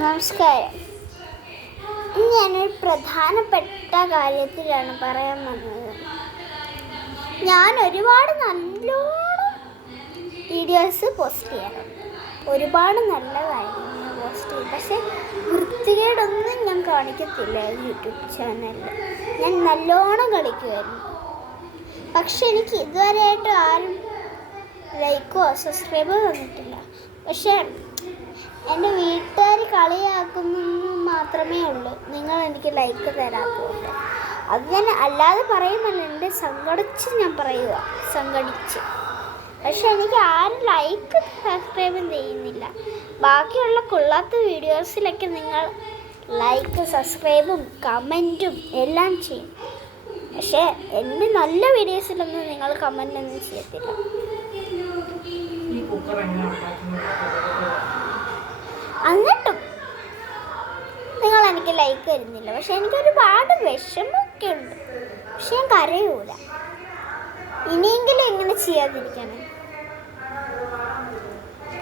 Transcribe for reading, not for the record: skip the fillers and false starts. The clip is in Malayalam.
നമസ്കാരം. ഞാനൊരു പ്രധാനപ്പെട്ട കാര്യത്തിലാണ് പറയാൻ വന്നത്. ഞാൻ ഒരുപാട് നല്ലോണം വീഡിയോസ് പോസ്റ്റ് ചെയ്യാറുണ്ട്. ഒരുപാട് നല്ല കാര്യങ്ങൾ പോസ്റ്റ് ചെയ്യും. പക്ഷേ വൃത്തികേടൊന്നും ഞാൻ കാണിക്കത്തില്ല യൂട്യൂബ് ചാനലിൽ. ഞാൻ നല്ലോണം കളിക്കുമായിരുന്നു. പക്ഷെ എനിക്ക് ഇതുവരെയായിട്ട് ആരും ലൈക്കോ സബ്സ്ക്രൈബോ തന്നിട്ടില്ല. പക്ഷേ എൻ്റെ വീട്ടുകാർ കളിയാക്കുന്നു മാത്രമേ ഉള്ളൂ, നിങ്ങൾ എനിക്ക് ലൈക്ക് തരാത്തതുകൊണ്ട്. അത് ഞാൻ അല്ലാതെ പറയുന്നല്ല, എൻ്റെ ഞാൻ പറയുക, സംഘടിച്ച്. പക്ഷെ എനിക്ക് ആരും ലൈക്ക് സബ്സ്ക്രൈബും ചെയ്യുന്നില്ല. ബാക്കിയുള്ള കൊള്ളാത്ത വീഡിയോസിലൊക്കെ നിങ്ങൾ ലൈക്ക് സബ്സ്ക്രൈബും കമൻറ്റും എല്ലാം ചെയ്യും. പക്ഷേ എൻ്റെ നല്ല വീഡിയോസിലൊന്നും നിങ്ങൾ കമൻ്റൊന്നും ചെയ്യത്തില്ല. എന്നിട്ടും നിങ്ങൾ എനിക്ക് ലൈക്ക് തരുന്നില്ല. പക്ഷെ എനിക്കൊരുപാട് വിഷമമൊക്കെ ഉണ്ട്. പക്ഷെ ഞാൻ കരയൂല. ഇനിയെങ്കിലും എങ്ങനെ ചെയ്യാതിരിക്കണം.